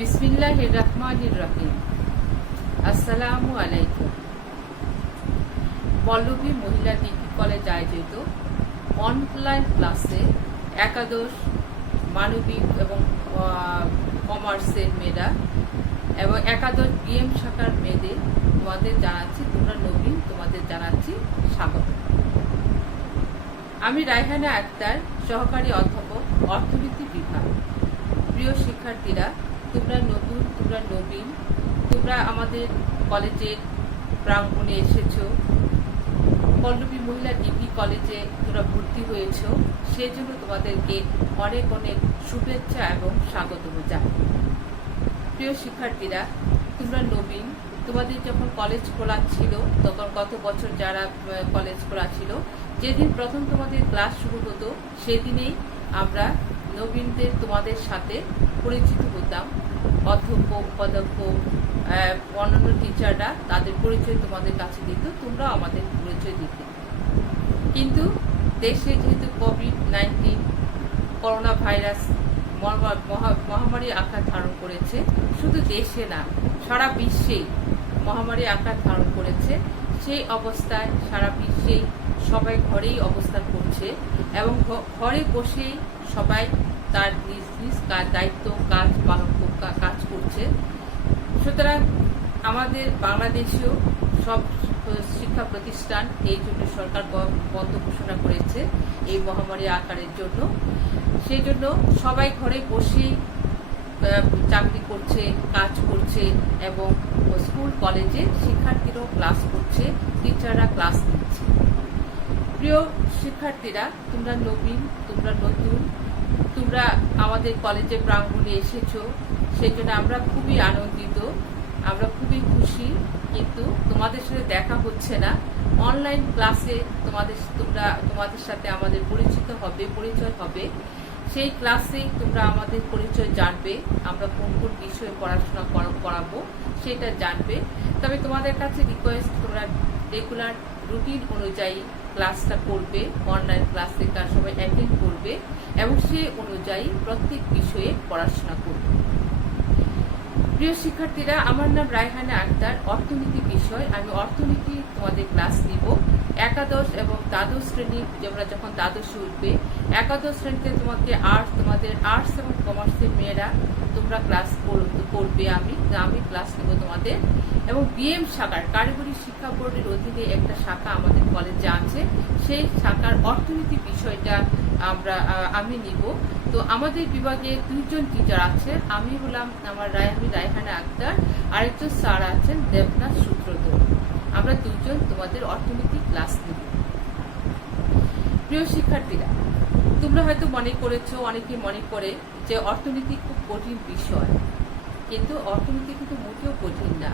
বিসমিল্লাহির রহমানির রহিম। আসসালামু আলাইকুম। পল্লবী মহিলা ডিগ্রি কলেজ আয়োজিত অনলাইন ক্লাসে একাদশ মানবিক এবং কমার্সের মেয়েরা এবং একাদশ বিএম শাখার মেয়েদের তোমাদের জানাচ্ছি, তোমরা নবীন, তোমাদের জানাচ্ছি স্বাগত। আমি রায়হানা আক্তার, সহকারী অধ্যাপক, অর্থনীতি বিভাগ। প্রিয় শিক্ষার্থীরা, তোমরা নতুন, তোমরা নবীন, তোমরা আমাদের কলেজের প্রাঙ্গণে এসেছো, পল্লবী মহিলা ডিগ্রি কলেজে তোমরা ভর্তি হয়েছ, সেই জন্য তোমাদেরকে অনেক অনেক শুভেচ্ছা এবং স্বাগত জানাই। প্রিয় শিক্ষার্থীরা, তোমরা নবীন, তোমাদের যখন কলেজ খোলা ছিল, তখন গত বছর যারা কলেজ খোলা ছিল, যেদিন প্রথম তোমাদের ক্লাস শুরু হতো, সেদিনেই আমরা নবীনদের তোমাদের সাথে পরিচিত হতাম। অধ্যক্ষ, উপাধ্যক্ষ, অন্যান্য টিচাররা তাদের পরিচয় তোমাদের কাছে দিত, তোমরা আমাদের পরিচয় দিতে। কিন্তু দেশে যেহেতু কোভিড-19 করোনা ভাইরাস মহামারী আকার ধারণ করেছে, শুধু দেশে না, সারা বিশ্বেই মহামারী আকার ধারণ করেছে। সেই অবস্থায় সারা বিশ্বেই সবাই ঘরেই অবস্থান করছে এবং ঘরে বসেই সবাই তার নিজ নিজ দায়িত্ব কাজ করছে। সুতরাং আমাদের বাংলাদেশেও সব শিক্ষা প্রতিষ্ঠান এই জন্য সরকার বন্ধ ঘোষণা করেছে এই মহামারী আকারের জন্য। সেই জন্য সবাই ঘরে বসেই চাকরি করছে, কাজ করছে এবং স্কুল কলেজে শিক্ষার্থীরাও ক্লাস করছে, টিচাররা ক্লাস নিচ্ছে। প্রিয় শিক্ষার্থীরা, তোমরা নবীন, তোমরা নতুন, তোমরা আমাদের কলেজে প্রাঙ্গণে এসেছো, সেই জন্য আমরা খুবই আনন্দিত, আমরা খুবই খুশি। কিন্তু তোমাদের সাথে দেখা হচ্ছে না, অনলাইন ক্লাসে তোমাদের সাথে আমাদের পরিচয় হবে। সেই ক্লাসেই তোমরা আমাদের পরিচয় জানবে, আমরা কোন কোন বিষয়ে পড়াশোনা করাবো সেটা জানবে। তবে তোমাদের কাছে রিকোয়েস্ট, তোমরা রেগুলার রুটিন অনুযায়ী ক্লাসটা করবে, অনলাইন ক্লাসে সবাই অ্যাটেন্ড করবে এবং সেই অনুযায়ী প্রত্যেক বিষয়ে পড়াশোনা করবে। প্রিয় শিক্ষার্থীরা, আমার নাম রায়হানা আক্তার, অর্থনীতি বিষয়। আমি অর্থনীতি তোমাদের ক্লাস নিব। একাদশ এবং দ্বাদশ শ্রেণী, তোমরা যখন দ্বাদশে উঠবে, একাদশ শ্রেণীতে তোমাদের আর্টস এবং কমার্সের মেয়েরা তোমরা ক্লাস করবে। আমি ক্লাস নেব তোমাদের। এবং বিএম শাখার, কারিগরি শিক্ষা বোর্ডের অধীনে একটা শাখা আমাদের কলেজে আছে, সেই শাখার অর্থনীতি বিষয়টা আমি নিব। তো আমাদের বিভাগে 2জন টিচার আছে, আমি রায়হানা আক্তার, আরেকজন স্যার আছেন দেবনাথ সূত্রধর। আমরা 2জন তোমাদের অর্থনীতি ক্লাস নিব। প্রিয় শিক্ষার্থীরা, তোমরা হয়তো অনেকে মনে করে যে অর্থনীতি খুব কঠিন বিষয়, কিন্তু অর্থনীতি কিন্তু মোটেও কঠিন না।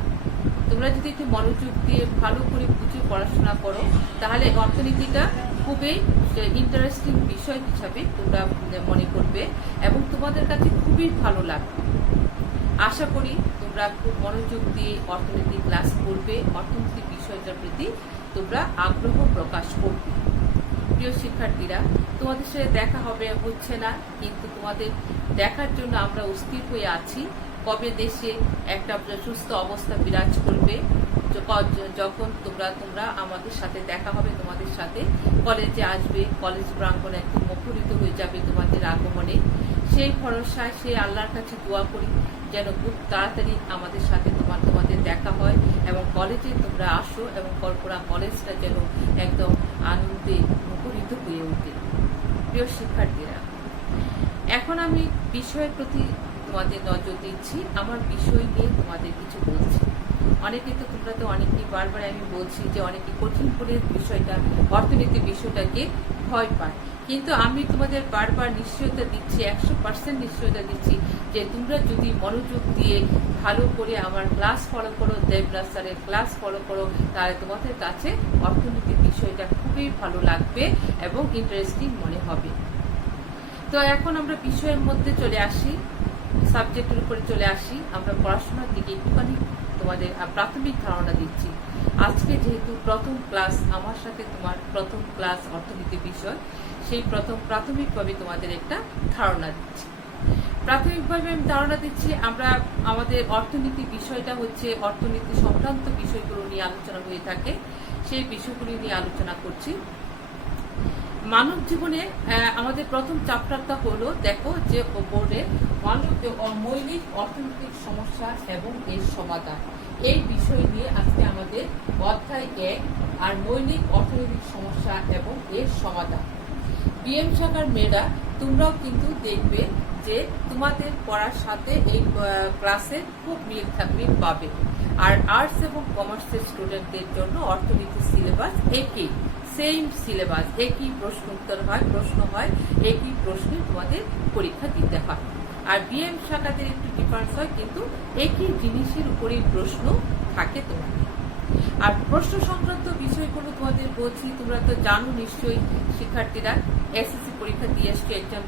তোমরা যদি একটু মনোযোগ দিয়ে ভালো করে বুঝে পড়াশোনা করো, তাহলে অর্থনীতিটা খুবই ইন্টারেস্টিং বিষয় হিসাবে তোমরা মনে করবে এবং তোমাদের কাছে খুবই ভালো লাগবে। আশা করি তোমরা খুব মনোযোগ দিয়ে অর্থনীতি ক্লাস করবে, অর্থনীতি বিষয়টার প্রতি তোমরা আগ্রহ প্রকাশ করবে। প্রিয় শিক্ষার্থীরা, তোমাদের সাথে দেখা হচ্ছে না, কিন্তু তোমাদের দেখার জন্য আমরা অস্থির হয়ে আছি। কবে দেশে একটা সুস্থ অবস্থা বিরাজ করবে, যখন তোমরা আমাদের সাথে দেখা হবে, তোমাদের সাথে কলেজে আসবে, কলেজ প্রাঙ্গণে একদম মুখরিত হয়ে যাবে তোমাদের আগমনে। সেই ভরসায়, সেই আল্লাহর কাছে দোয়া করি যেন খুব তাড়াতাড়ি আমাদের সাথে তোমাদের দেখা হয় এবং কলেজে তোমরা আসো এবং কলেজটা যেন একদম আনন্দে মুখরিত হয়ে ওঠে। প্রিয় শিক্ষার্থীরা, এখন আমি বিষয়ের প্রতি তোমাদের নজর দিচ্ছি, আমার বিষয় নিয়ে তোমাদের কিছু বলছি। অনেকেই বারবার আমি বলছি যে অনেকে কঠিন করে বিষয়টা, অর্থনীতি বিষয়টাকে ভয় পায়, কিন্তু আমি তোমাদের বারবার নিশ্চয়তা দিচ্ছি, 100% নিশ্চয়তা দিচ্ছি যে তোমরা যদি মনোযোগ দিয়ে ভালো করে আমার ক্লাস ফলো করো, দেবরাজ স্যারের ক্লাস ফলো করো, তাহলে তোমাদের কাছে অর্থনীতি বিষয়টা খুবই ভালো লাগবে এবং ইন্টারেস্টিং মনে হবে। তো এখন আমরা বিষয়ের মধ্যে চলে আসি, সাবজেক্টের উপরে চলে আসি। আমরা পড়াশোনার দিকে একটুখানি তোমাদের প্রাথমিক ধারণা দিচ্ছি। আজকে যেহেতু প্রথম ক্লাস, আমার সাথে তোমার প্রথম ক্লাস অর্থনীতি বিষয়, সেই প্রাথমিকভাবে তোমাদের একটা ধারণা দিচ্ছি। প্রাথমিকভাবে আমি ধারণা দিচ্ছি আমরা আমাদের অর্থনীতি বিষয়টা হচ্ছে অর্থনীতি সংক্রান্ত বিষয়গুলো নিয়ে আলোচনা হয়ে থাকে, সেই বিষয়গুলি নিয়ে আলোচনা করছি। মানব জীবনে আমাদের প্রথম চ্যাপ্টারটা হলো, দেখো যে বোর্ডে মৌলিক অর্থনৈতিক সমস্যা এবং এর সমাধান, এই বিষয় নিয়ে আজকে আমাদের অধ্যায় 1 আর মৌলিক অর্থনৈতিক সমস্যা এবং এর সমাধান। বিএম শাখার মেয়েরা তোমরাও কিন্তু দেখবে যে তোমাদের পড়ার সাথে এই ক্লাসে খুব মিল পাবে। আর আর্টস এবং কমার্সের স্টুডেন্টদের জন্য অর্থনীতি সিলেবাস একই, সেম সিলেবাস, একই প্রশ্ন হয়, একই প্রশ্নে তোমাদের পরীক্ষা দিতে হয়। আর বিএম শাখাদের একটু ডিফারেন্স হয়, কিন্তু একই জিনিসের উপরেই প্রশ্ন থাকে তোমাদের। আর প্রশ্ন সংক্রান্ত বিষয়গুলো তোমাদের বলছি, তোমরা তো জানো নিশ্চয়ই, শিক্ষার্থীরা এসএসসি পরীক্ষা দিয়ে আসছো, এক্সাম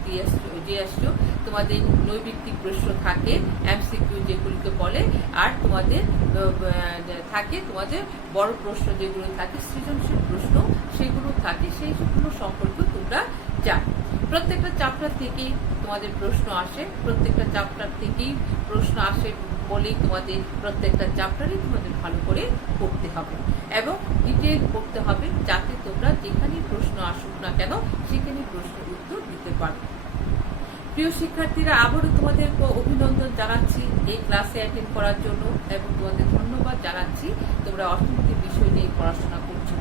দিয়ে আসছো, তোমাদের নৈবিত্তিক প্রশ্ন থাকে, এমসিকিউ যেগুলিকে বলে, আর তোমাদের থাকে তোমাদের বড় প্রশ্ন যেগুলো থাকে, সৃজনশীল প্রশ্ন সেগুলো থাকে, সেইগুলো সম্পর্কে তোমরা জানো। প্রত্যেকটা চ্যাপ্টার থেকেই তোমাদের প্রশ্ন আসে, বলেই তোমাদের প্রত্যেকটা চ্যাপ্টারই তোমাদের ভালো করে পড়তে হবে এবং ডিটেইল পড়তে হবে, যাতে তোমরা যেখানেই প্রশ্ন আসুক না কেন সেখানেই প্রশ্নের উত্তর দিতে পারো। প্রিয় শিক্ষার্থীরা, আবারও তোমাদের অভিনন্দন জানাচ্ছি এই ক্লাসে অ্যাটেন্ড করার জন্য এবং তোমাদের ধন্যবাদ জানাচ্ছি তোমরা অর্থনীতির বিষয় নিয়ে পড়াশোনা করছো।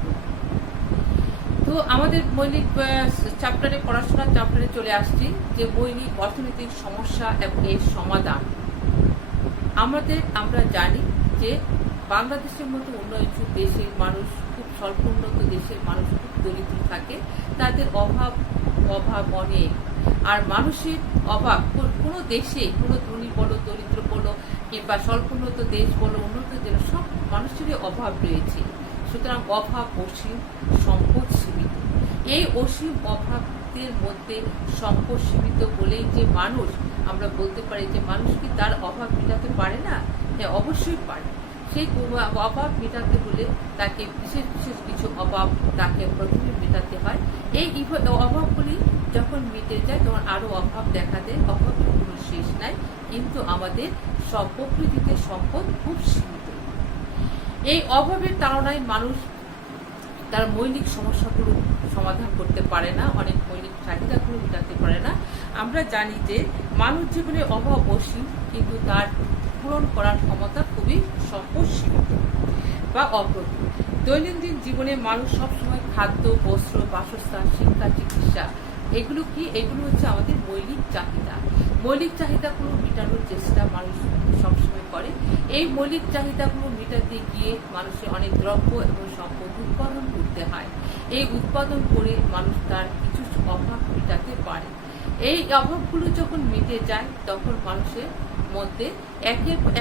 তো আমাদের মৌলিক চ্যাপ্টারে চ্যাপ্টারে চলে আসছি, যে মৌলিক অর্থনৈতিক সমস্যা এবং এর সমাধান। আমরা জানি যে বাংলাদেশের মতো উন্নয়নশীল দেশের মানুষ, খুব স্বল্প উন্নত দেশের মানুষ খুব দরিদ্র থাকে, তাদের অভাব অনেক। আর মানুষের অভাব কোনো দেশে, কোনো ধনী বলো, দরিদ্র বলো, কিংবা স্বল্প উন্নত দেশ বলো, উন্নত দেশ, সব মানুষেরই অভাব রয়েছে। সুতরাং অভাব অসীম, সম্পদ সীমিত। এই অসীম অভাবের মধ্যে সম্পদ সীমিত বলেই যে মানুষ, আমরা বলতে পারি যে মানুষ কি তার অভাব মেটাতে পারে না? হ্যাঁ, অবশ্যই পারে। সেই অভাব মেটাতে হলে তাকে বিশেষ কিছু অভাব তাকে প্রথমে মেটাতে হয়। এই অভাবগুলি যখন মিটে যায় তখন আরো অভাব দেখা দেয়, অভাবের কোনো শেষ নাই। কিন্তু আমাদের সব প্রকৃতিতে সম্পদ খুব সীমিত। এই অভাবের তাড়নায় মানুষ তার মৌলিক সমস্যাগুলো সমাধান করতে পারে না, অনেক মৌলিক চাহিদাগুলো মেটাতে পারে না। আমরা জানি যে মানব জীবনে অভাব অসীম, কিন্তু তার পূরণ করার ক্ষমতা খুবই সীমিত বা অপ্রতুল। দৈনন্দিন জীবনে মানুষ সবসময় খাদ্য, বস্ত্র, বাসস্থান, শিক্ষা, চিকিৎসা, এগুলো হচ্ছে আমাদের মৌলিক চাহিদাগুলো মেটানোর চেষ্টা মানুষ সবসময় করে। এই মৌলিক চাহিদাগুলো মেটাতে গিয়ে মানুষের অনেক দ্রব্য এবং সম্পদ উৎপাদন করতে হয়। এই উৎপাদন করে মানুষ তার কিছু অভাব মেটাতে পারে। এই অভাবগুলো যখন মিটে যায় তখন মানুষের মধ্যে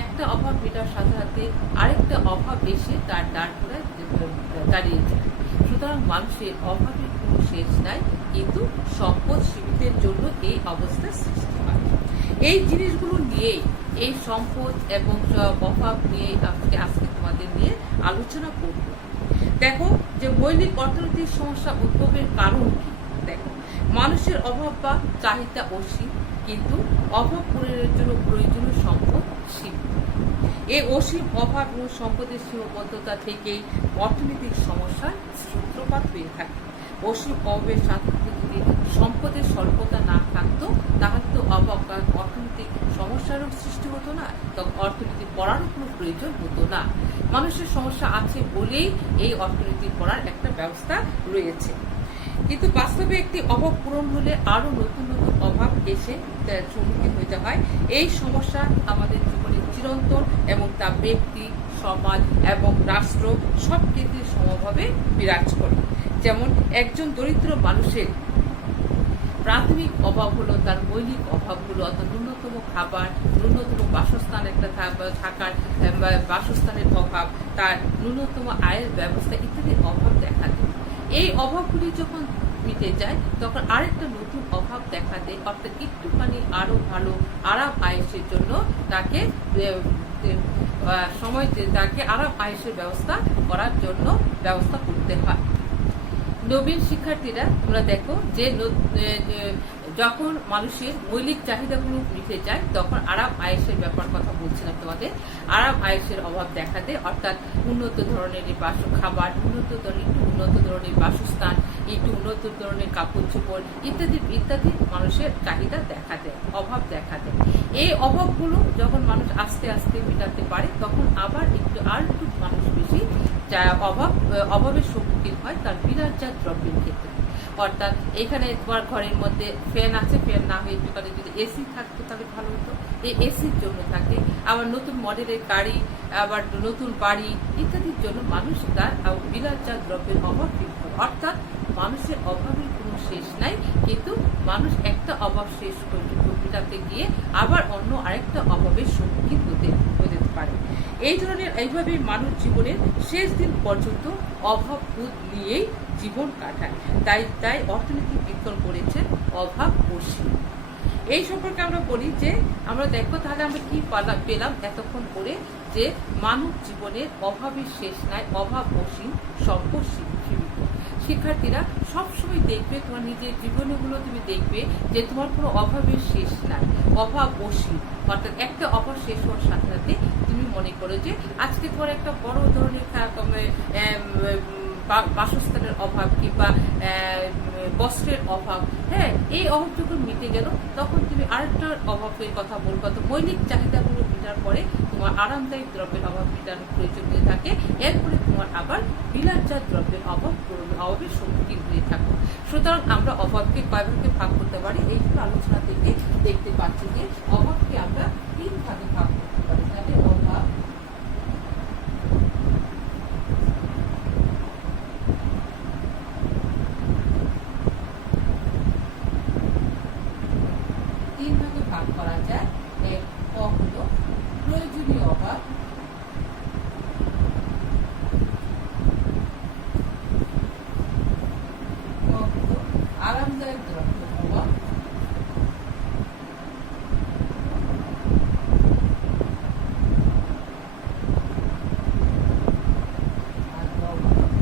একটা অভাব মেটার সাথে সাথে আরেকটা অভাব এসে তার দাঁড়ায় দাঁড়িয়ে যায়। সুতরাং মানুষের অভাবের কোনো শেষ নাই, কিন্তু সম্পদ সীমিতের জন্য এই অবস্থার সৃষ্টি হয়। এই জিনিসগুলো নিয়েই, এই সম্পদ এবং অভাব নিয়ে আজকে তোমাদের নিয়ে আলোচনা করব। দেখো যে মৌলিক অর্থনৈতিক সমস্যা উদ্ভবের কারণ কি। দেখো, মানুষের অভাব বা চাহিদা অসীম, কিন্তু অভাব পূরণের জন্য প্রয়োজনীয় সম্পদ সীমিত। এই অসীম অভাব এবং সম্পদের সীমাবদ্ধতা থেকেই অর্থনৈতিক সমস্যার সূত্রপাত হয়ে থাকে। অসীম অভাবের সাথে যদি সম্পদের স্বল্পতা না থাকতো, তাহলে তো অর্থনৈতিক সমস্যারও সৃষ্টি হতো না, তখন অর্থনীতি পড়ারও কোনো প্রয়োজন হতো না। মানুষের সমস্যা আছে বলেই এই অর্থনীতি পড়ার একটা ব্যবস্থা রয়েছে। কিন্তু বাস্তবে একটি অভাব পূরণ হলে আরো নতুন অভাব এসে সম্মুখীন হতে হয়। এই সমস্যা আমাদের জীবনে চিরন্তন এবং তা ব্যক্তি, সমাজ এবং রাষ্ট্র সব ক্ষেত্রে সমভাবে বিরাজ করে। যেমন একজন দরিদ্র মানুষের প্রাথমিক অভাব হলো তার মৌলিক অভাবগুলো, অর্থাৎ ন্যূনতম খাবার, ন্যূনতম বাসস্থান, থাকার বাসস্থানের অভাব, তার ন্যূনতম আয়ের ব্যবস্থা ইত্যাদি অভাব দেখা দেয়। এই অভাবগুলি যখন মিটে যায় তখন আরেকটা নতুন অভাব দেখা দেয়, অর্থাৎ একটুখানি আরো ভালো আরাম আয়েসের জন্য তাকে আরাম আয়েসের ব্যবস্থা করার জন্য ব্যবস্থা করতে হয়। নবীন শিক্ষার্থীরা, তোমরা দেখো যে যখন মানুষের মৌলিক চাহিদাগুলো মিটে যায় তখন আরাম আয়েসের ব্যাপার কথা বলছিলাম তোমাদের। আরাম আয়েসের অভাব দেখা দেয়, অর্থাৎ উন্নত ধরনের খাবার, উন্নত ধরনের বাসস্থান, একটু উন্নত ধরনের কাপড় চোপড় ইত্যাদি ইত্যাদি মানুষের চাহিদা দেখা দেয়, অভাব দেখা দেয়। এই অভাবগুলো যখন মানুষ আস্তে আস্তে মেটাতে পারে তখন আবার একটু মানুষ বেশি অভাবের সম্মুখীন হয় তার বিলাসজাত দ্রব্যের ক্ষেত্রে। অর্থাৎ এখানে তোমার ঘরের মধ্যে ফ্যান আছে, ফ্যান না হয়ে একটুখানি যদি এসি থাকতো তাহলে ভালো হতো, এই এসির জন্য থাকে। আবার নতুন মডেলের গাড়ি, আবার নতুন বাড়ি ইত্যাদির জন্য মানুষ তার বিলাসজাত দ্রব্যের অভাব ফিল করে। অর্থাৎ মানুষের অভাবের কোনো শেষ নাই, কিন্তু মানুষ একটা অভাব শেষ মেটাতে গিয়ে আবার অন্য আরেকটা অভাবের সম্মুখীন হতে পারে। এইভাবেই মানুষ জীবনের শেষ দিন পর্যন্ত অভাব বোধ নিয়েই জীবন কাটায়। তাই অর্থনীতি বিজ্ঞান করেছেন অভাব অসীম। এই সম্পর্কে আমরা বলি যে আমরা দেখো তাহলে আমরা কি পেলাম এতক্ষণ করে, যে মানব জীবনের অভাবের শেষ নাই, অভাব অসীম, সম্পদ সীমিত। শিক্ষার্থীরা সবসময় দেখবে তোমার নিজের জীবনগুলো তুমি দেখবে যে তোমার কোনো অভাবের শেষ নাই, অভাব অসীম। অর্থাৎ একটা অভাব শেষ হওয়ার সাথে সাথে তুমি মনে করো যে আজকে তোমার একটা বড় ধরনের বাসস্থানের অভাব কিংবা বস্ত্রের অভাব, হ্যাঁ, এই অভাব যখন মিটে গেল তখন তুমি আরেকটা অভাবের কথা বলবো। তো মৌলিক চাহিদাগুলো মেটার পরে তোমার আরামদায়ক দ্রব্যের অভাব মেটানোর প্রয়োজন হয়ে থাকে, এরপরে তোমার আবার বিলাসজাত দ্রব্যের অভাবের সম্মুখীন হয়ে থাকো। সুতরাং আমরা অভাবকে কয় ভাগে ভাগ করতে পারি, এইগুলো আলোচনা থেকে দেখতে পাচ্ছি যে অভাবকে আমরা 3 ভাগে ভাগ করতে পারি। তাহলে অভাব, ভাগ করা যায়। এর হলো প্রয়োজনীয় অভাব, আরামদায়ক দ্রব্যের অভাব,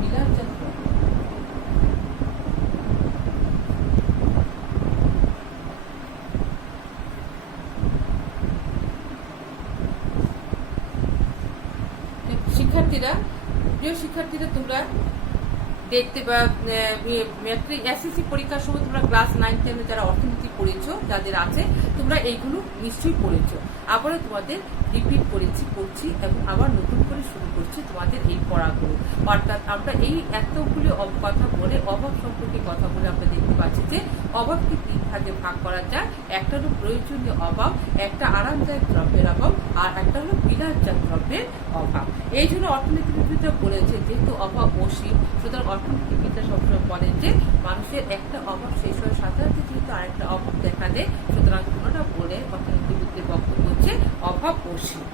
বিলাসজাত দ্রব্য। প্রিয় শিক্ষার্থীরা তোমরা দেখতে বা ম্যাট্রিক এসএসসি পরীক্ষার সময় তোমরা ক্লাস 9-10 যারা অর্থনীতি পড়েছো, যাদের আছে তোমরা এইগুলো নিশ্চয়ই পড়েছো। আবারও তোমাদের রিপিট করছি এবং আবার নতুন করে শুরু করছি তোমাদের এই পড়াগুলো। অর্থাৎ আমরা এই এতগুলো কথা বলে অভাব সম্পর্কে কথা বলে আমরা দেখতে পাচ্ছি যে অভাবকে 3 ভাগে ভাগ করা যায়। একটা হলো প্রয়োজনীয় অভাব, একটা আরামদায়ক দ্রব্যের অভাব, আর একটা হলো বিলাসজাত দ্রব্যের অভাব। এই জন্য অর্থনীতিবিদরা বলেছে যেহেতু অভাব অসীম, সুতরাং অর্থনীতিবিদরা সবসময় বলেন যে মানুষের একটা অভাব শেষ হওয়ার সাথে সাথে যেহেতু আরেকটা অভাব দেখা দেয়, সুতরাং ওনারা বলে অর্থনীতিবিদদের বক্তব্য হচ্ছে অভাব অসীম।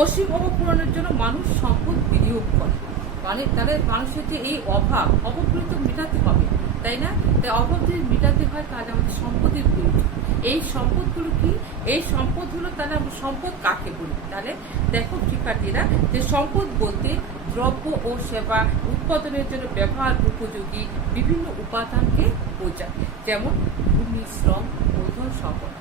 অসীম অভাব পূরণের জন্য মানুষ সম্পদ বিনিয়োগ করে। মানে তাহলে মানুষের যে এই অভাবগুলো তো মেটাতে হবে, তাই না? তাই অভাব যদি মেটাতে হয় তাহলে আমাদের সম্পদের প্রয়োজন। এই সম্পদগুলো কি? এই সম্পদ হলো, তাহলে আমরা সম্পদ কাকে বলি? তাহলে দেখো শিক্ষার্থীরা, যে সম্পদ বলতে দ্রব্য ও সেবা উৎপাদনের জন্য ব্যবহার উপযোগী বিভিন্ন উপাদানকে বোঝায়, যেমন ভূমি, শ্রম, মূলধন, সম্পদ।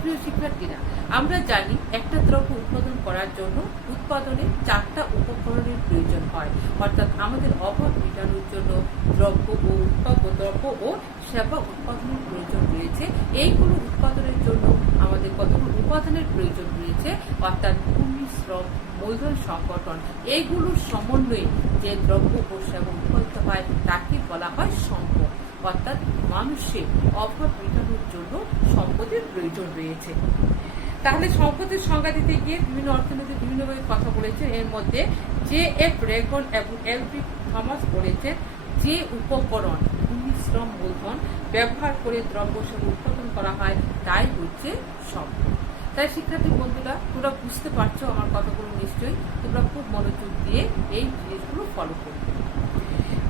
প্রিয় শিক্ষার্থীরা, আমরা জানি একটা দ্রব্য উৎপাদন করার জন্য উৎপাদনে 4টা উপকরণের প্রয়োজন হয়। অর্থাৎ আমাদের অভাব মেটানোর জন্য দ্রব্য ও সেবা উৎপাদনের প্রয়োজন রয়েছে। এইগুলো উৎপাদনের জন্য আমাদের কতগুলো উপাদানের প্রয়োজন রয়েছে, অর্থাৎ ভূমি, শ্রম, মূলধন, সংগঠন। এইগুলোর সমন্বয়ে যে দ্রব্য ও সেবা উৎপাদিত হয় তাকে বলা হয় সম্পদ। অর্থাৎ মানুষের অভাব মেটানোর জন্য সম্পদের প্রয়োজন রয়েছে। তাহলে সম্পদের সংজ্ঞা দিতে গিয়ে বিভিন্ন অর্থনীতি বিভিন্নভাবে কথা বলেছে। এর মধ্যে J.F. রেগন এবং L.B. থমাস বলেছেন যে উপকরণ ভূমি, শ্রম, মূলধন ব্যবহার করে দ্রব্য সেবা উৎপাদন করা হয় তাই হচ্ছে সম্পদ। তাই শিক্ষার্থী বন্ধুরা, তোমরা বুঝতে পারছো আমার কথাগুলো, নিশ্চয়ই তোমরা খুব মনোযোগ দিয়ে এই জিনিসগুলো ফলো করবে।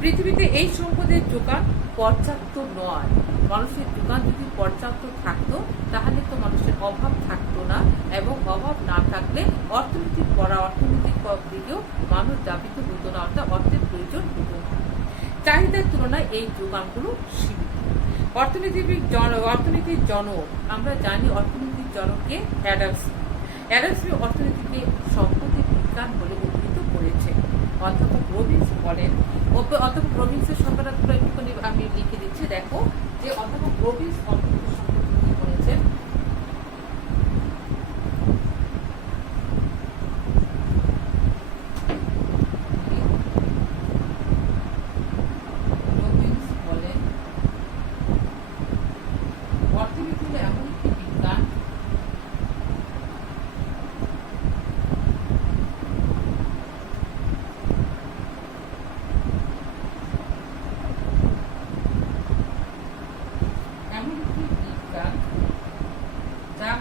পৃথিবীতে এই সম্পদের যোগান পর্যাপ্ত নয়। মানুষের যোগান যদি পর্যাপ্ত থাকতো তাহলে তো মানুষের অভাব থাকতো না, এবং অভাব না থাকলে অর্থনৈতিক দিকেও মানুষ দাবিত হতো না, অর্থাৎ অর্থের প্রয়োজন হতো না। চাহিদার তুলনায় এই যোগানগুলো সীমিত। অর্থনীতির জনক আমরা জানি, অর্থনীতির জনককে অ্যাডাম স্মিথ। অ্যাডাম স্মিথ অর্থনীতিকে সম্পদের বিজ্ঞান বলে অভিহিত করেছে। অধ্যাপক রবিন্স বলেন, অধ্যাপক রবিন্সের সংখ্যাটা একটুখানি আমি লিখে দিচ্ছি, দেখো যে অধ্যাপক রবিন্স অর্থনীতির সম্পর্কে কি বলেছেন।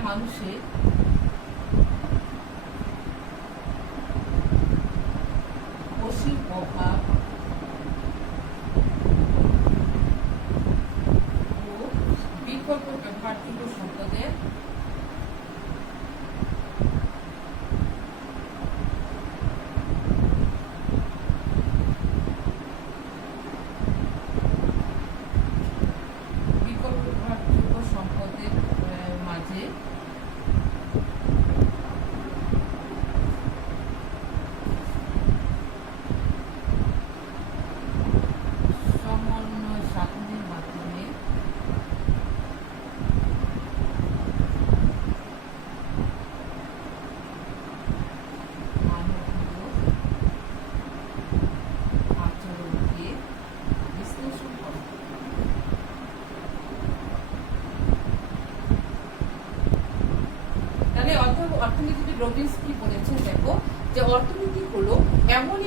মানুষের অসীম অভাব ও বিকল্প ব্যবহারযোগ্য সম্পদের মাঝে অর্থনীতিবিদ রবিন্স কি বলেছেন, দেখো যে অর্থনীতি হলো এমন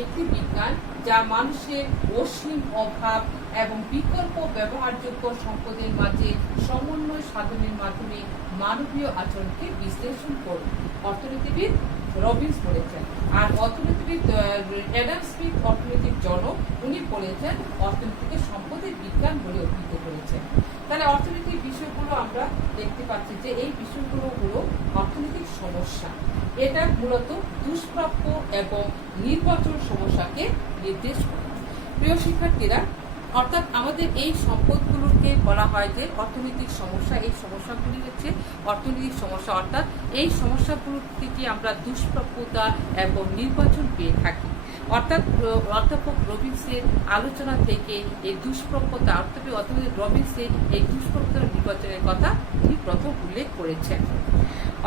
একটি বিজ্ঞান যা মানুষের অসীম অভাব এবং বিকল্প ব্যবহারযোগ্য সম্পদের মাঝে সমন্বয় সাধনের মাধ্যমে মানবীয় আচরণকে বিশ্লেষণ করে। অর্থনীতিবিদ রবিন্স বলেছেন। আর অর্থনীতিবিদ অ্যাডাম স্মিথ অর্থনীতির জনক, উনি বলেছেন অর্থনীতিকে সম্পদের বিজ্ঞান বলে অভিহিত করেছেন। তাহলে অর্থনৈতিক বিষয়গুলো আমরা দেখতে পাচ্ছি যে এই বিষয়গুলো হলো অর্থনৈতিক সমস্যা। এটা মূলত দুষ্প্রাপ্য এবং নির্বাচন সমস্যাকে নির্দেশ করে। প্রিয় শিক্ষার্থীরা, অর্থাৎ আমাদের এই সম্পদগুলোকে বলা হয় যে অর্থনৈতিক সমস্যা। এই সমস্যাগুলি হচ্ছে অর্থনৈতিক সমস্যা, অর্থাৎ এই সমস্যাগুলো থেকে আমরা দুষ্প্রাপ্যতা এবং নির্বাচন পেয়ে থাকি। অর্থাৎ অধ্যাপক রবিন্সের আলোচনা থেকে এই দুষ্প্রাপ্যতা, অর্থনীতি রবিন্সের এই দুষ্প্রাপ্যতা নির্বাচনের কথা তিনি প্রথম উল্লেখ করেছেন।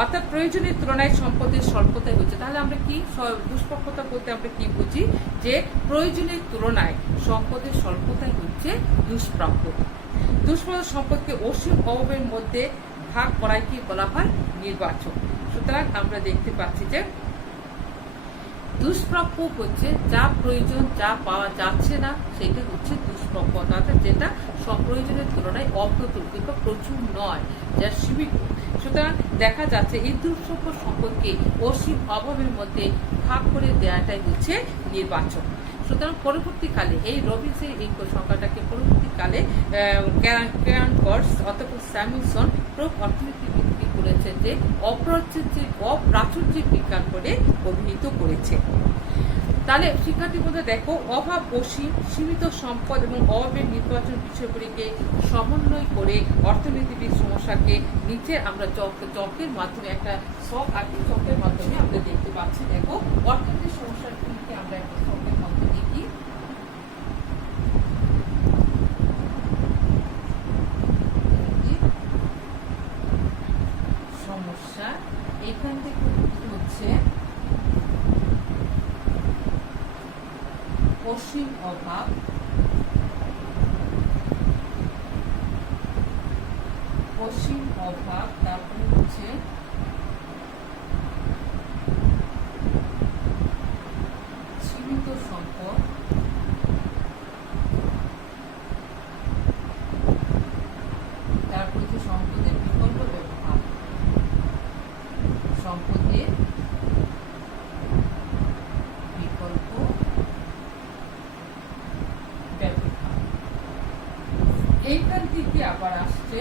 অর্থাৎ প্রয়োজনের তুলনায় সম্পদের স্বল্পতাই হচ্ছে। তাহলে আমরা কি দুষ্প্রাপ্যতা বলতে আমরা কি বুঝি, যে প্রয়োজনের তুলনায় সম্পদের স্বল্পতাই হচ্ছে দুষ্প্রাপ্যতা। দুষ্প্রাপ্য সম্পদকে অসীম অভাবের মধ্যে ভাগ করায় কি বলা হয়, নির্বাচন। সুতরাং আমরা দেখতে পাচ্ছি যে দুষ্প্রাপ্য হচ্ছে যা প্রয়োজন, যা পাওয়া যাচ্ছে না, সেটা হচ্ছে দুষ্প্রাপ্যতা, অর্থাৎ যেটা প্রয়োজনের তুলনায় অপ্রতুল বা প্রচুর নয়, যা সীমিত। সুতরাং দেখা যাচ্ছে এই দুষ্প্রাপ্য সম্পদকে অসীম অভাবের মধ্যে ভাগ করে দেওয়াটাই হচ্ছে নির্বাচন। সুতরাং পরবর্তীকালে এই রবিন্সের এই সংখ্যাটাকে পরবর্তীকালে অথবা স্যামুয়েলসন প্রয়োগ অর্থনীতিবিদ করেছেন যে অপ্রাচুর্যের বিজ্ঞান বলে অভিহিত করেছে। তাহলে শিক্ষার্থী বলতে দেখো, অভাব, অসীম, সীমিত সম্পদ এবং অভাবের নির্বাচন বিষয়গুলিকে সমন্বয় করে অর্থনীতিবিদ সমস্যাকে নিচে আমরা চকের মাধ্যমে একটা শখ আঁকি, চকের মাধ্যমে আমরা দেখতে পাচ্ছি। দেখো অর্থনীতির সমস্যাগুলিকে আমরা একটা শখের মাধ্যমে দেখি। সমস্যা এখান থেকে হচ্ছে অসীম অভাব, তারপরে হচ্ছে সীমিত সম্পদ, তারপর হচ্ছে সম্পদের বিকল্প ব্যবহার, সম্পদের বিকল্প ব্যবহার। এইখান থেকে আবার আসছে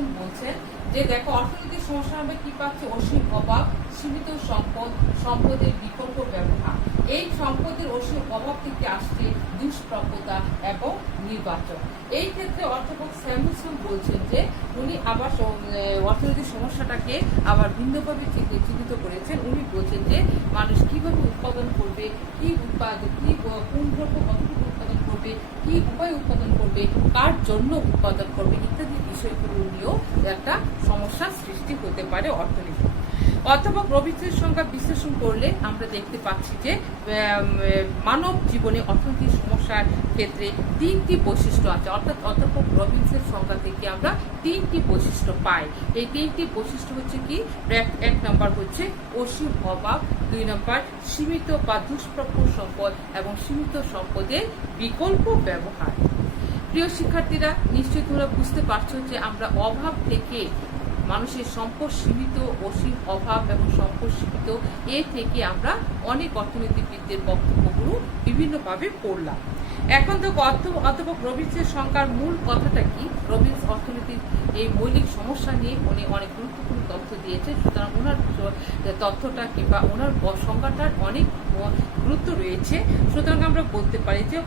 স্যামুয়েলসন বলছেন যে দেখো অর্থনৈতিক সমস্যা আমরা কি পাচ্ছি, অসীম অভাব, সীমিত সম্পদ, সম্পদের বিকল্প ব্যবহার। এই সম্পদের অসীম অভাব থেকে আসছে দুষ্প্রাপ্যতা এবং নির্বাচন। এই ক্ষেত্রে অধ্যাপক স্যামুয়েলসন বলছেন যে উনি আবার অর্থনৈতিক সমস্যাটাকে আবার ভিন্নভাবে চিহ্নিত করেছেন। উনি বলছেন যে মানুষ কিভাবে উৎপাদন করবে, কোন দ্রব্য কতটুকু উৎপাদন করবে, কি উপায় উৎপাদন করবে, কার জন্য উৎপাদন করবে ইত্যাদি বিষয়গুলো নিয়েও একটা সমস্যার সৃষ্টি হতে পারে অর্থনীতি। অধ্যাপক রবিন্সের সংজ্ঞা বিশ্লেষণ করলে আমরা দেখতে পাচ্ছি যে মানব জীবনে অর্থনৈতিক সমস্যার ক্ষেত্রে তিনটি বৈশিষ্ট্য আছে। অর্থাৎ অধ্যাপক রবিন্সের সংজ্ঞা থেকে আমরা তিনটি বৈশিষ্ট্য পাই। এই তিনটি বৈশিষ্ট্য হচ্ছে কি, এক নম্বর হচ্ছে অসীম অভাব, 2 নম্বর সীমিত বা দুষ্প্রাপ্য সম্পদ এবং সীমিত সম্পদের বিকল্প ব্যবহার। প্রিয় শিক্ষার্থীরা, নিশ্চয়ই তোমরা বুঝতে পারছো যে আমরা অভাব থেকে মানুষের সম্পদ সীমিত, অসীম অভাব এবং সম্পদ সীমিত, এ থেকে আমরা অনেক অর্থনীতিবিদদের বক্তব্যগুলো বিভিন্নভাবে পড়লাম। এখন তো অধ্যাপক রবিন্সের সংজ্ঞার মূল কথাটা কি, রবিন্স অর্থনীতির এই মৌলিক সমস্যা নিয়ে উনি অনেক গুরুত্বপূর্ণ তথ্য দিয়েছে। সুতরাং ওনার তথ্যটা কিংবা ওনার সংজ্ঞাটার অনেক গুরুত্ব রয়েছে। সুতরাং আমরা বলতে পারি যে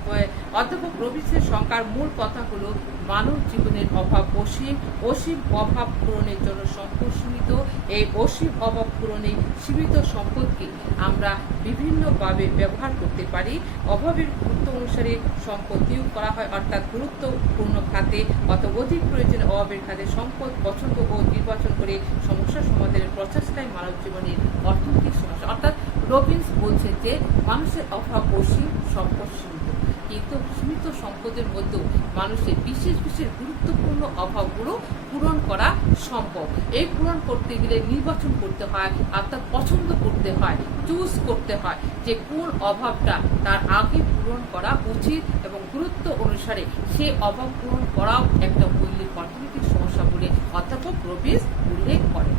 অধ্যাপক রবিন্সের সংজ্ঞার মূল কথা হলো মানব জীবনের অভাব অসীম, অসীম অভাব পূরণের জন্য সম্পদ সীমিত। এই অসীম অভাব পূরণে সীমিত সম্পদকে আমরা বিভিন্নভাবে ব্যবহার করতে পারি। অভাবের গুরুত্ব অনুসারে সম্পদ নিয়োগ করা হয়, অর্থাৎ গুরুত্বপূর্ণ খাতে অথবা অধিক প্রয়োজনে অভাবের খাতে সম্পদ পছন্দ ও নির্বাচন করে সমস্যা সমাধানের প্রচেষ্টায় মানব জীবনের অর্থনৈতিক সমস্যা। অর্থাৎ রবিন্স বলছেন যে মানুষের অভাব অসীম, সম্পদ সীমিত, কিন্তু সীমিত সম্পদের মধ্যেও মানুষের বিশেষ বিশেষ গুরুত্বপূর্ণ অভাবগুলো পূরণ করা সম্ভব। এই পূরণ করতে গেলে নির্বাচন করতে হয়, অর্থাৎ পছন্দ করতে হয়, চুজ করতে হয় যে কোন অভাবটা তার আগে পূরণ করা উচিত এবং গুরুত্ব অনুসারে সেই অভাব পূরণ করাও একটা মৌলিক অর্থনৈতিক সমস্যা বলে অধ্যাপক রবিন্স উল্লেখ করেন।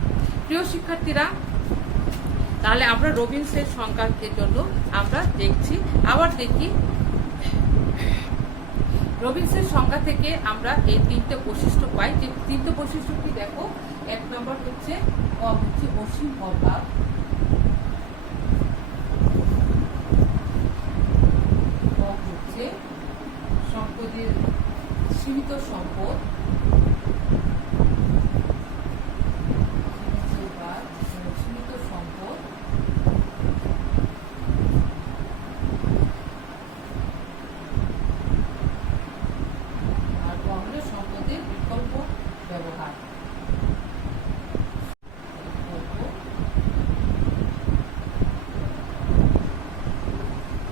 প্রিয় শিক্ষার্থীরা, তাহলে আমরা রবিন্সের সংজ্ঞার জন্য আমরা দেখছি, আবার দেখি রবিন্সের সংজ্ঞা থেকে আমরা এই তিনটে বৈশিষ্ট্য পাই। যে তিনটে বৈশিষ্ট্য কি দেখো, এক নম্বর হচ্ছে অসীম অভাব, হচ্ছে সম্পদের সীমিত সম্পদ, সীমিত সম্পদ, সম্পদের বিকল্প ব্যবহার।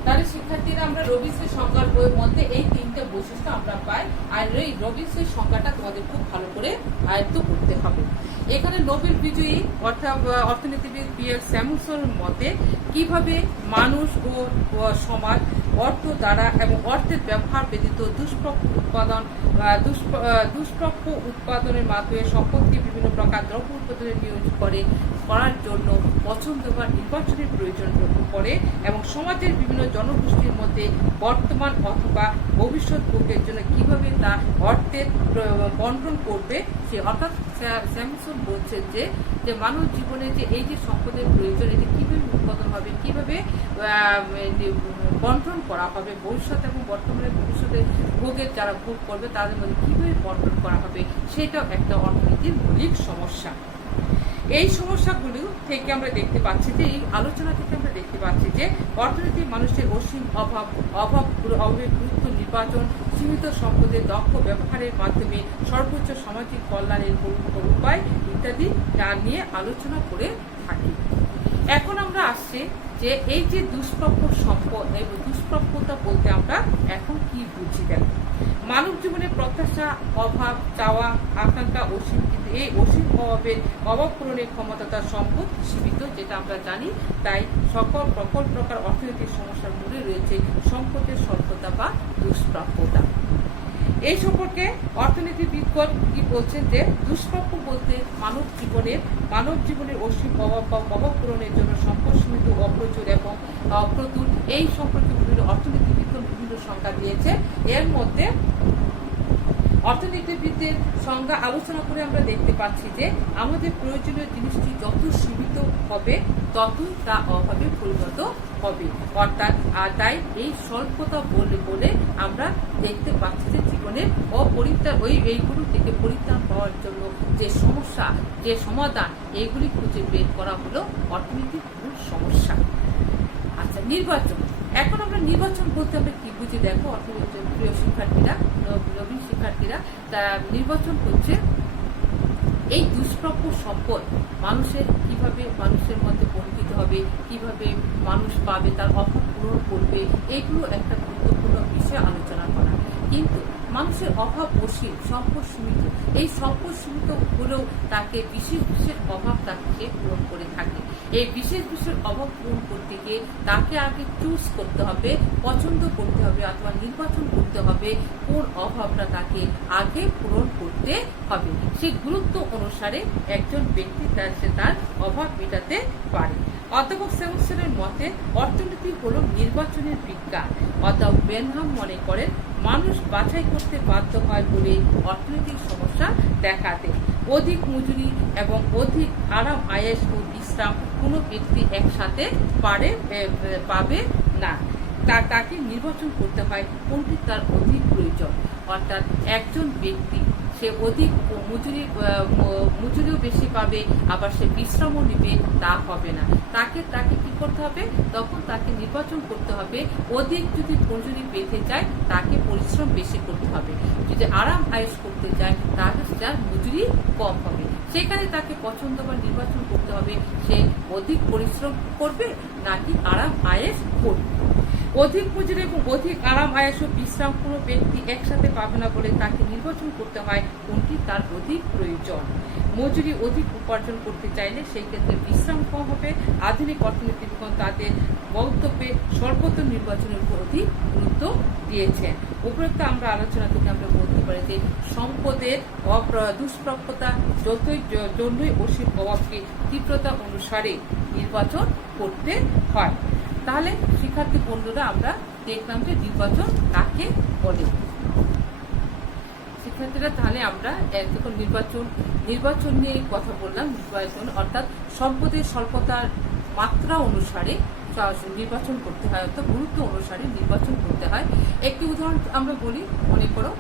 তাহলে শিক্ষার্থীরা, আমরা রবিন্সের সংজ্ঞার বইয়ের মধ্যে এই তিনটে বৈশিষ্ট্য আমরা পাই। আর এই রবিন্সের সংজ্ঞাটা তোমাদের খুব ভালো করে আয়ত্ত করতে হবে। এখানে নোবেল বিজয়ী অর্থাৎ অর্থনীতিবিদ পিয়ার স্যামুয়েলসনের মতে কিভাবে মানুষ ও সমাজ অর্থ দ্বারা এবং অর্থের ব্যবহার ব্যতীত দুষ্প্রাপ্য উৎপাদনের মাধ্যমে সম্পদকে বিভিন্ন প্রকার দ্রব্য উৎপাদনে নিয়োগ করার জন্য পছন্দ বা নির্বাচনের প্রয়োজন পড়ে এবং সমাজের বিভিন্ন জনগোষ্ঠীর মধ্যে বর্তমান অথবা ভবিষ্যৎ ভোগের জন্য কিভাবে তা অর্থের বন্টন করবে সে। অর্থাৎ স্যামুয়েলসন বলছেন যে মানব জীবনে যে এই যে সম্পদের প্রয়োজন, এটি কিভাবে উৎপাদন হবে, কিভাবে বন্টন করা হবে, ভবিষ্যৎ এবং বর্তমানে ভবিষ্যতে ভোগের যারা ভোগ করবে তাদের মধ্যে কিভাবে বন্টন করা হবে, সেটাও একটা অর্থনীতির মৌলিক সমস্যা। এই সমস্যাগুলো থেকে আমরা দেখতে পাচ্ছি যে এই আলোচনা থেকে আমরা দেখতে পাচ্ছি যে অর্থনীতি মানুষের অসীম অভাবের গুরুত্ব নির্বাচন, সীমিত সম্পদের দক্ষ ব্যবহারের মাধ্যমে সর্বোচ্চ সামাজিক কল্যাণের উপায় ইত্যাদি যা নিয়ে আলোচনা করে থাকি। এখন আমরা আসছি যে এই যে দুষ্প্রাপ্য সম্পদ, এই দুষ্প্রাপ্যতা বলতে আমরা এখন কি বুঝি দেখ। মানব জীবনের প্রত্যাশা, অভাব, চাওয়া, আকাঙ্ক্ষা অসীম, কিন্তু এই অসীম অভাব পূরণের ক্ষমতা তার সম্পদ সীমিত, যেটা আমরা জানি। তাই সকল প্রকার অর্থনৈতিক সমস্যার মূলে রয়েছে সম্পদের স্বল্পতা বা দুষ্প্রাপ্যতা। এই সম্পর্কে অর্থনীতিবিদগণ কি বলছেন যে দুষ্প্রাপ্য বলতে মানব জীবনের অসীম অভাব পূরণের জন্য সম্পদ সীমিত, অপ্রচুর এবং অপ্রতুল। এই সম্পর্কে বিভিন্ন অর্থনীতিবিদগণ বিভিন্ন সংজ্ঞা দিয়েছে। এর মধ্যে অর্থনীতিবিদদের সংজ্ঞা আলোচনা করে আমরা দেখতে পাচ্ছি যে আমাদের প্রয়োজনীয় জিনিসটি যত সীমিত হবে ততই তা অভাবে পরিণত হবে। অর্থাৎ তাই এই স্বল্পতা বলে আমরা দেখতে পাচ্ছি যে জীবনের এইগুলো থেকে পরিত্রাণ পাওয়ার জন্য যে সমস্যা, যে সমাধান, এইগুলি খুঁজে বের করা হলো অর্থনৈতিক মূল সমস্যা। আচ্ছা, নির্বাচন। এখন আমরা নির্বাচন বলতে আমরা কি বুঝি দেখো প্রিয় শিক্ষার্থীরা, নবীন শিক্ষার্থীরা, তা নির্বাচন হচ্ছে এই দুষ্প্রাপ্য সম্পদ কিভাবে মানুষের মধ্যে বণ্টিত হবে, কিভাবে মানুষ পাবে, তার অভাব পূরণ করবে, এগুলো একটা গুরুত্বপূর্ণ বিষয় আলোচনা করা। কিন্তু মানুষের অভাব অসীম, সম্পদ সীমিত। এই সম্পদ সীমিত হলেও তাকে বিশেষ অভাব তাকে পূরণ করে থাকে। এই বিশেষ অভাব পূরণ করতে গিয়ে তাকে আগে চুজ করতে হবে, পছন্দ করতে হবে অথবা নির্বাচন করতে হবে কোন অভাবটা তাকে আগে পূরণ করতে হবে। সেই গুরুত্ব অনুসারে একজন ব্যক্তি তার অভাব মেটাতে পারে। অধ্যাপক সেমসনের মতে অর্থনীতি হল নির্বাচনের বিজ্ঞান। অধ্যাপক বেনহাম মনে করেন মানুষ বাছাই করতে বাধ্য হয় বলে অর্থনৈতিক সমস্যা দেখা দেয়। অধিক মজুরি এবং অধিক আরাম আয়েশ ও বিশ্রাম কোনো ব্যক্তি একসাথে পাবে না। তাকে নির্বাচন করতে হয় কোনটি তার অধিক প্রয়োজন। অর্থাৎ একজন ব্যক্তি সে অধিক মজুরিও বেশি পাবে, আবার সে বিশ্রামও নিবে, তা হবে না। তাকে কি করতে হবে? তখন তাকে নির্বাচন করতে হবে। অধিক যদি মজুরি পেতে চায় তাকে পরিশ্রম বেশি করতে হবে, যদি আরাম আয়েশ করতে চায় তাহলে তার মজুরি কম হবে। সেখানে তাকে পছন্দ বা নির্বাচন করতে হবে সে অধিক পরিশ্রম করবে নাকি আরাম আয়েশ করবে। অধিক মজুরি এবং অধিক আরাম আয়েশ ও বিশ্রাম কোনো ব্যক্তি একসাথে পাবে না বলে তাকে নির্বাচন করতে হয় কোনটি তার অধিক প্রয়োজন। মজুরি অধিক উপার্জন করতে চাইলে সেই ক্ষেত্রে বিশ্রাম কম হবে। আধুনিক অর্থনীতিবিদগণ তাদের বক্তব্যে সর্বত্র নির্বাচনের উপর অধিক গুরুত্ব দিয়েছেন। উপরোক্ত আমরা আলোচনা থেকে আমরা বলতে পারি যে সম্পদের দুষ্প্রাপ্যতা জন্যই অসীম অভাবকে তীব্রতা অনুসারে নির্বাচন করতে হয়। তাহলে শিক্ষার্থী বন্ধুরা আমরা দেখলাম যে নির্বাচন কাকে বলে। শিক্ষার্থীরা তাহলে আমরা যখন নির্বাচন নিয়ে কথা বললাম, নির্বাচন অর্থাৎ সম্পদের স্বল্পতার মাত্রা অনুসারে নির্বাচন করতে হয়, অর্থাৎ গুরুত্ব অনুসারে নির্বাচন করতে হয়। একটি উদাহরণ আমরা বলি, মনে করো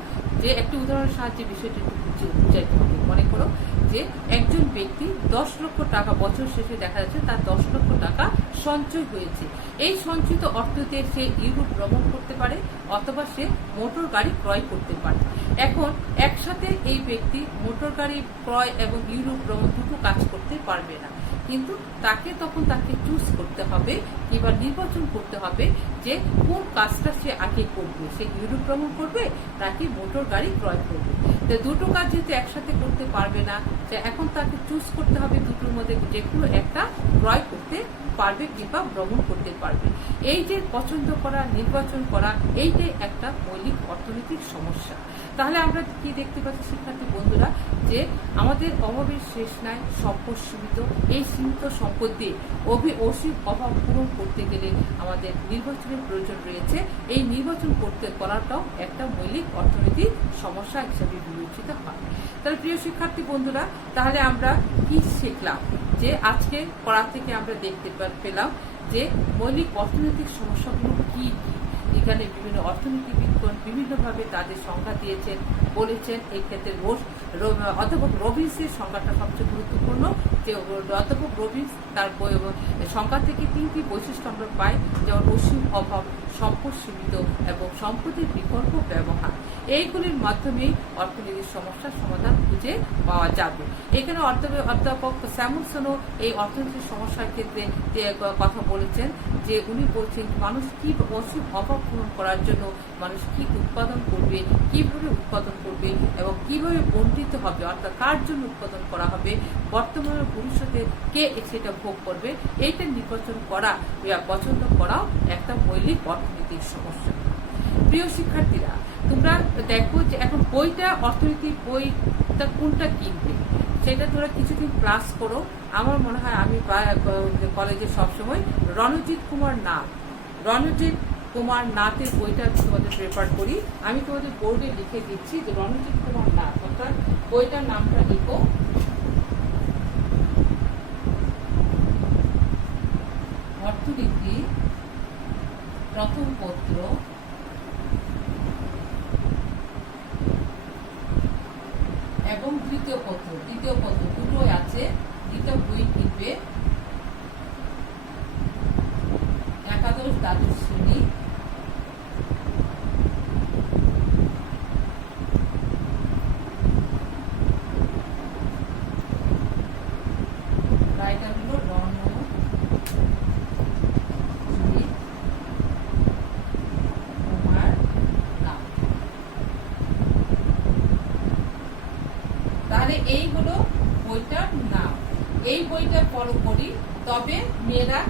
যে একটি উদাহরণের সাহায্যে বিষয়টি একটু বুঝাইতে হবে। মনে করো যে একজন ব্যক্তি 10 লক্ষ টাকা, বছর শেষে দেখা যাচ্ছে তার 10 লক্ষ টাকা সঞ্চয় হয়েছে। এই সঞ্চিত অর্থ দিয়ে সে ইউরোপ ভ্রমণ করতে পারে অথবা সে মোটর গাড়ি ক্রয় করতে পারে। এখন একসাথে এই ব্যক্তি মোটর গাড়ি ক্রয় এবং ইউরোপ ভ্রমণ দুটো কাজ করতে পারবে না, কিন্তু তাকে চুজ করতে হবে কিংবা নির্বাচন করতে হবে যে কোন কাজটা সে আগে করবে, সে ইউরোপ ভ্রমণ করবে নাকি মোটর গাড়ি ক্রয় করবে। তো দুটো কাজ যেহেতু একসাথে করতে পারবে না, এখন তাকে চুজ করতে হবে দুটোর মধ্যে যে কোনো একটা ক্রয় করতে পারবে কিংবা ভ্রমণ করতে পারবে। এই যে পছন্দ করা, নির্বাচন করা, এইটাই একটা মৌলিক অর্থনৈতিক সমস্যা। তাহলে আমরা কি দেখতে পাচ্ছি শিক্ষার্থী বন্ধুরা, যে আমাদের অভাবের শেষ নাই, সম্পদ সীমিত। এই সীমিত সম্পদ দিয়ে অসীম অভাব পূরণ করতে গেলে আমাদের নির্বাচনের প্রয়োজন রয়েছে। এই নির্বাচন করাটাও একটা মৌলিক অর্থনৈতিক সমস্যা হিসেবে বিবেচিত হয়। তাহলে প্রিয় শিক্ষার্থী বন্ধুরা, তাহলে আমরা কি শিখলাম? যে আজকে পড়া থেকে আমরা দেখতে পেলাম যে মৌলিক অর্থনৈতিক সমস্যাগুলো কি কি। এখানে বিভিন্ন অর্থনীতিবিদগণ বিভিন্নভাবে তাদের সংজ্ঞা দিয়েছেন, বলেছেন। এই ক্ষেত্রে অধ্যাপক রবিন্সের সংজ্ঞাটা সবচেয়ে গুরুত্বপূর্ণ, যে অধ্যাপক রবিন্স তার সংজ্ঞা থেকে 3টি বৈশিষ্ট্য আমরা পাই, যেমন অসীম অভাব, সম্পদ সীমিত এবং সম্পদের বিকল্প ব্যবহার। এইগুলির মাধ্যমেই অর্থনীতির সমস্যার সমাধান খুঁজে পাওয়া যাবে। এখানে অধ্যাপক স্যামুলসনও এই অর্থনীতির সমস্যার ক্ষেত্রে কথা বলেছেন, যে উনি বলছেন মানুষ কি অসীম অভাব পূরণ করার জন্য মানুষ কি উৎপাদন করবে, কিভাবে উৎপাদন করবে এবং কিভাবে বণ্টিত হবে, অর্থাৎ কার জন্য উৎপাদন করা হবে, বর্তমানে ভবিষ্যতে কে সেটা ভোগ করবে, এইটা নির্বাচন করা বা পছন্দ করাও একটা মৌলিক অর্থনৈতিক সমস্যা। প্রিয় শিক্ষার্থীরা, তোমরা দেখো যে এখন অর্থনীতির বইটা কোনটা কিনবে, সেটা তোমরা কিছুদিন ক্লাস করো। আমার মনে হয় আমি কলেজে সবসময় রণজিৎ কুমার নাথ, রণজিৎ কুমার নাথের বইটা তোমাদের প্রেফার করি। আমি তোমাদের বোর্ডে লিখে দিচ্ছি যে রণজিৎ কুমার নাথ, অর্থাৎ বইটার নামটা লিখো অর্থনীতি প্রথম পত্র এবং দ্বিতীয় পত্র দুটোই আছে। দুটো বই কিনবে, একাদশ দ্বাদশ শ্রেণী, রাইটার হলো রণজিৎ কুমার নাথ। তাহলে এই হলো বইটার নাম। এই বইটা ফলো করি, তবে মেয়েরা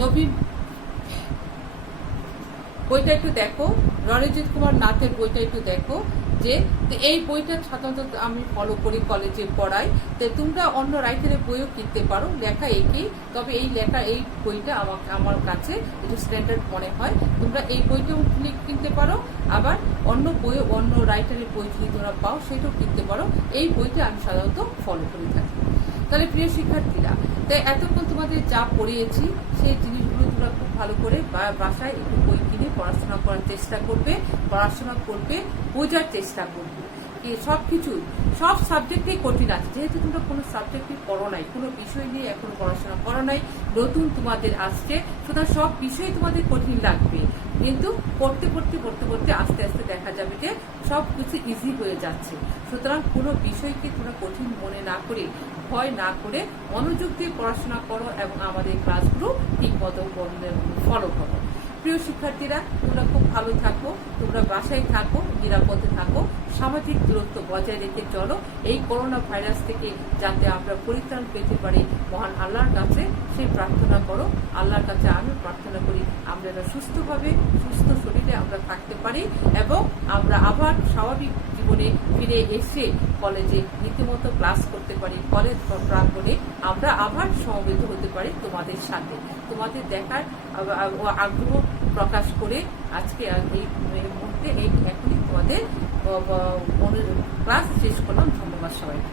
নবীন বইটা একটু দেখো, রণজিৎ কুমার নাথের বইটা একটু দেখো। যে এই বইটা সাধারণত আমি ফলো করি, কলেজে পড়াই। তো তোমরা অন্য রাইটারের বইও কিনতে পারো, লেখা একই, তবে এই বইটা আমার কাছে একটু স্ট্যান্ডার্ড মনে হয়। তোমরা এই বইটাও কিনতে পারো, আবার অন্য রাইটারের বই যদি তোমরা পাও সেটাও কিনতে পারো। এই বইটা আমি সাধারণত ফলো করে থাকি। তাহলে প্রিয় শিক্ষার্থীরা, তাই এতক্ষণ তোমাদের যা পড়িয়েছি সেই জিনিসগুলো তোমরা খুব ভালো করে বাসায় একটু বই কিনে পড়াশোনা করার চেষ্টা করবে, বোঝার চেষ্টা করবে। সব সাবজেক্টেই কঠিন আছে, যেহেতু তোমরা কোনো সাবজেক্টই পড়ো নাই, কোনো বিষয় নিয়ে এখন পড়াশোনা করো নাই, নতুন তোমাদের আসছে, সুতরাং সব বিষয় তোমাদের কঠিন লাগবে। কিন্তু পড়তে আস্তে আস্তে দেখা যাবে যে সব কিছু ইজি হয়ে যাচ্ছে। সুতরাং কোনো বিষয়কে তোমরা কঠিন মনে না করে, ভয় না করে মনোযোগ দিয়ে পড়াশোনা করো এবং আমাদের ক্লাসগুলো ঠিক মতো ফলো করো। প্রিয় শিক্ষার্থীরা, তোমরা খুব ভালো থাকো, তোমরা বাসায় থাকো, নিরাপদে থাকো, সামাজিক দূরত্ব বজায় রেখে চলো। এই করোনা ভাইরাস থেকে যাতে আমরা পরিত্রাণ পেতে পারি মহান আল্লাহর কাছে সেই প্রার্থনা করো। আল্লাহর কাছে আমি প্রার্থনা করি আমরা সুস্থভাবে, সুস্থ শরীরে আমরা থাকতে পারি এবং আমরা আবার স্বাভাবিক জীবনে ফিরে এসে কলেজে রীতিমতো ক্লাস করতে পারি। কলেজ প্রাঙ্গণে আমরা আবার সমবেত হতে পারি তোমাদের সাথে, তোমাদের দেখার আগ্রহ প্রকাশ করে আজকে এই মুহূর্তে এখনই তোমাদের ক্লাস শেষ করলাম। ধন্যবাদ সবাইকে।